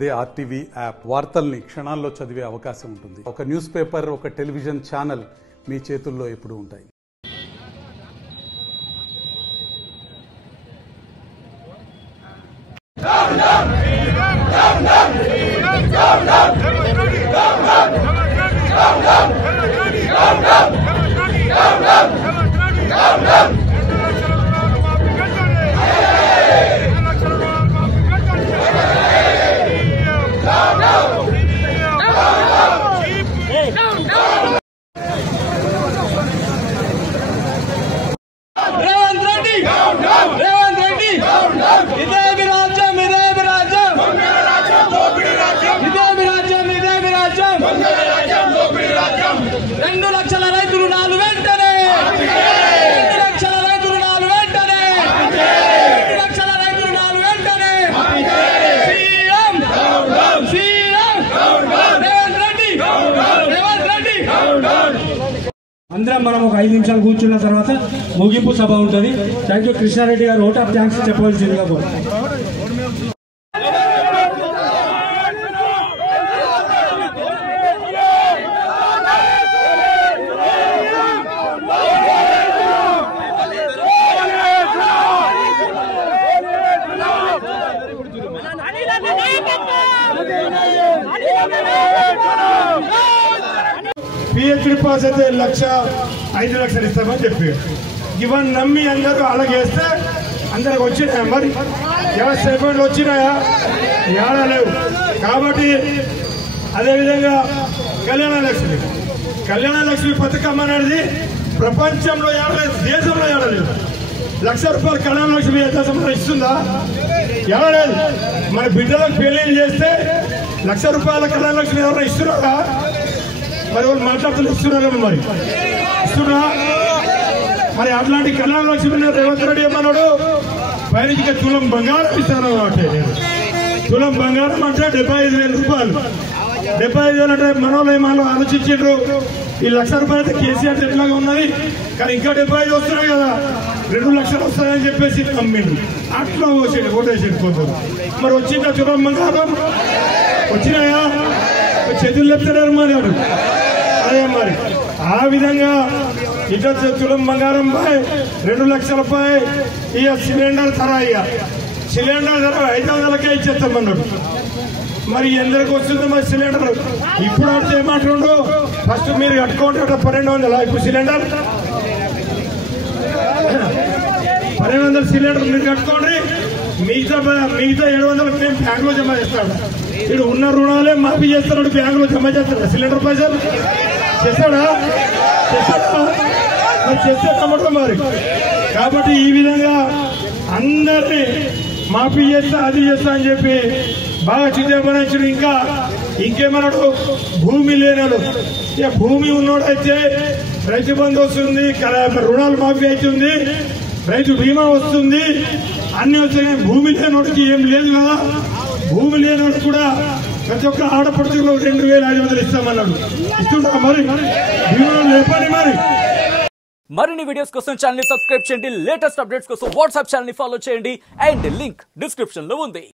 అదే RTV app వార్తల్ని క్షణాల్లో చదివే అవకాశం ఉంటుంది. ఒక న్యూస్ పేపర్, ఒక టెలివిజన్ ఛానల్ మీ చేతుల్లో ఎప్పుడూ ఉంటాయి. అందరం మనం ఒక 5 నిమిషాలు కూర్చున్న తర్వాత ముగింపు సభ ఉంటుంది. Thank you. కృష్ణారెడ్డి గారు ఓట్ ఆఫ్ థ్యాంక్స్ చెప్పవలసిందిగా PhD పాస్ అయితే 1,05 లక్షలు ఇస్తామని చెప్పి ఇవన్నీ నమ్మి అందరూ అలాగేస్తే అందరికి వచ్చినాయా? మరి ఎవరి స్టైపెండ్లు వచ్చినాయా? ఏడలేవు. కాబట్టి అదేవిధంగా కళ్యాణ లక్ష్మి పథకం అనేది ప్రపంచంలో ఏడలేదు, దేశంలో ఏడలేదు. ₹1,00,000 కళ్యాణ లక్ష్మి దేశంలో ఇస్తుందా? ఏడలేదు. మన బిడ్డలకు పెళ్లి చేస్తే ₹1,00,000 కళ్యాణ లక్ష్మి ఎవరైనా ఇస్తున్నారా? మరి వాళ్ళు మాట్లాడుతూ ఇస్తున్నారేమో. మరి ఇస్తున్నా? మరి అట్లాంటి కళ్యాణ లక్ష్మి రేవంత్ రెడ్డి ఏమన్నాడు? పైన తులం బంగారం ఇస్తాను అంటే తులం బంగారం అంటే ₹75,000. 75,000 అంటే మనోళ్ళు ఏమన్నా ఆలోచించారు. ఈ ₹1,00,000 అయితే కేసీఆర్ ఎట్లాగా ఉన్నది, కానీ ఇంకా 75 వస్తున్నాయి కదా, 2 లక్షలు వస్తాయని చెప్పేసి నమ్మిండు. అట్లా ఓటేసాడు కొందరు. మరి వచ్చిందా తులం బంగారం? వచ్చినాయా? చేతులు చెప్తారు మరి. అదే మరి ఆ విధంగా ఇట్లా తులం బంగారం పై 2 లక్షల పై ఇక సిలిండర్ ధర, సిలిండర్ ధర 500కే ఇచ్చేస్తామన్నాడు. మరి ఎందరికి వస్తుంది మరి సిలిండర్? ఇప్పుడు అంటే ఏమంటుండు, ఫస్ట్ మీరు కట్టుకోండి 1,200. ఇప్పుడు సిలిండర్ 1,200 సిలిండర్ మీరు కట్టుకోండి, మిగతా 700 మేము బ్యాంకులో జమ చేస్తాడు. ఇక్కడ ఉన్న రుణాలే మాఫీ చేస్తున్నాడు, బ్యాంకులో జమ చేస్తాడు. సిలిండర్ పైసలు చేస్తాడా? మరి చేస్తే కమ్మటం మరి. కాబట్టి ఈ విధంగా అందరినీ మాఫీ చేస్తా, అది చేస్తా అని చెప్పి బాగా చిత్రీకరించాడు. ఇంకేమన్నాడు? భూమి లేనాడు. ఇక భూమి ఉన్నోడైతే రైతు బంధు వస్తుంది, రుణాలు మాఫీ అవుతుంది, రైతు బీమా వస్తుంది, అన్ని వస్తాయి. భూమి లేనోడికి ఏం లేదు కదా. భూమి లేనోడు కూడా ప్రతి ఒక్క ఆడపడుచులో 2,500 ఇస్తామన్నాడు. ఇస్తుంటా మరి? బీమా లేపని మరి. మరిన్ని వీడియోస్ కోసం ఛానల్ ని సబ్స్క్రైబ్ చేయండి. లేటెస్ట్ అప్డేట్స్ కోసం వాట్సాప్ ఛానల్ ని ఫాలో చేయండి. అండ్ లింక్ డిస్క్రిప్షన్ లో ఉంది.